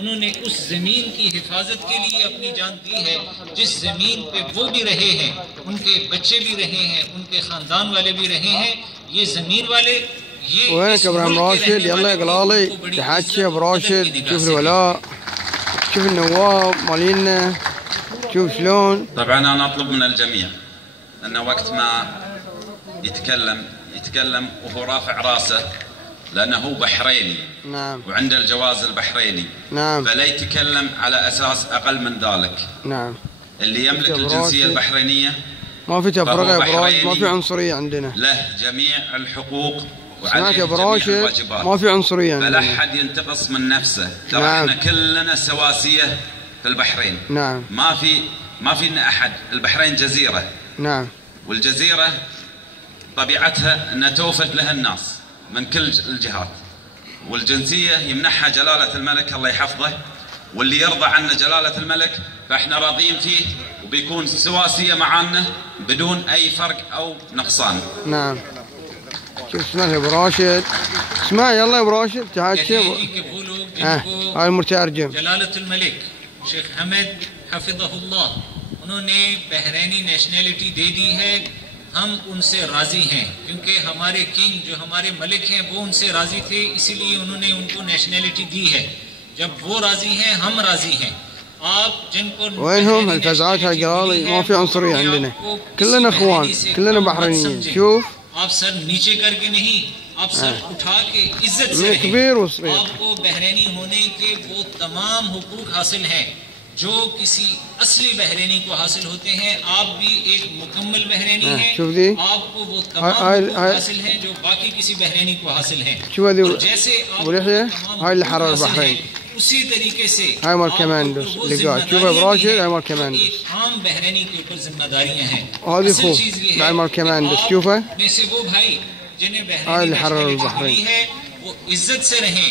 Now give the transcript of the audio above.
उन्होंने उस ज़मीन की हिफाजत के लिए अपनी जान दी है जिस ज़मीन पे वो भी रहे हैं, उनके बच्चे भी रहे हैं, उनके ख़ानदान वाले भी रहे हैं। ये ज़मीन वाले وينك يا ابراهيم راشد؟ يلا يا قلالي تحكي يا ابو راشد. شوف الولاء، شوف النواب مالينا، شوف شلون. طبعا انا اطلب من الجميع انه وقت ما يتكلم وهو رافع راسه، لانه هو بحريني. نعم. وعنده الجواز البحريني. نعم. فلا يتكلم على اساس اقل من ذلك. نعم. اللي يملك الجنسيه البحرينيه ما في تفرقه يا ابو راشد، ما في عنصريه عندنا. له جميع الحقوق سمعت يا ابو راشد؟ ما في عنصريه عندنا. فلا احد ينتقص من نفسه. ترى نعم. احنا كلنا سواسيه في البحرين. نعم. ما في احد. البحرين جزيره. نعم. والجزيره طبيعتها انها توفد لها الناس من كل الجهات، والجنسيه يمنحها جلاله الملك الله يحفظه، واللي يرضى عنا جلاله الملك فاحنا راضيين فيه وبيكون سواسيه معانا بدون اي فرق او نقصان. نعم. شوف اسمع يا ابو راشد، اسمع يلا يا ابو راشد تحكي. هاي المترجم जलालत الملك शेख हमेद हफिज़हुल्लाह, उन्होंने बहरैनी नेशनैलिटी दे दी है। हम उनसे राजी हैं क्योंकि हमारे किंग जो हमारे मलिक हैं वो उनसे राजी थे, इसीलिए उन्होंने उनको नेशनैलिटी दी है। जब वो राजी हैं हम राजी हैं। आप जिनको وينهم الفزعات هالقلالي؟ ما في عنصريه عندنا، كلنا اخوان، كلنا بحرينيين. شوف आप सर नीचे करके नहीं, आप सर उठा के इज्जत से كبير وصغير. आपको बहरैनी होने के वो तमाम हुकूक हासिल हैं जो किसी असली बहरैनी को हासिल होते हैं। आप भी एक मुकम्मल बहरैनी हैं, आपको वो तमाम हुकूक हासिल हैं जो बाकी किसी बहरैनी को हासिल हैं। जैसे هاي اللي حرر البحرين उसी तरीके से هاي مال كماندوس اللي قاعد شوف يا براشد. هاي مال كماندوس، आम बहरैनी के ऊपर जिम्मेदारियां हैं। هذه اخوه هاي مال كماندوس شوفه. में से वो भाई जिन्हें هاي اللي حرر बहरैनी البحرين है वो इज्जत से रहें,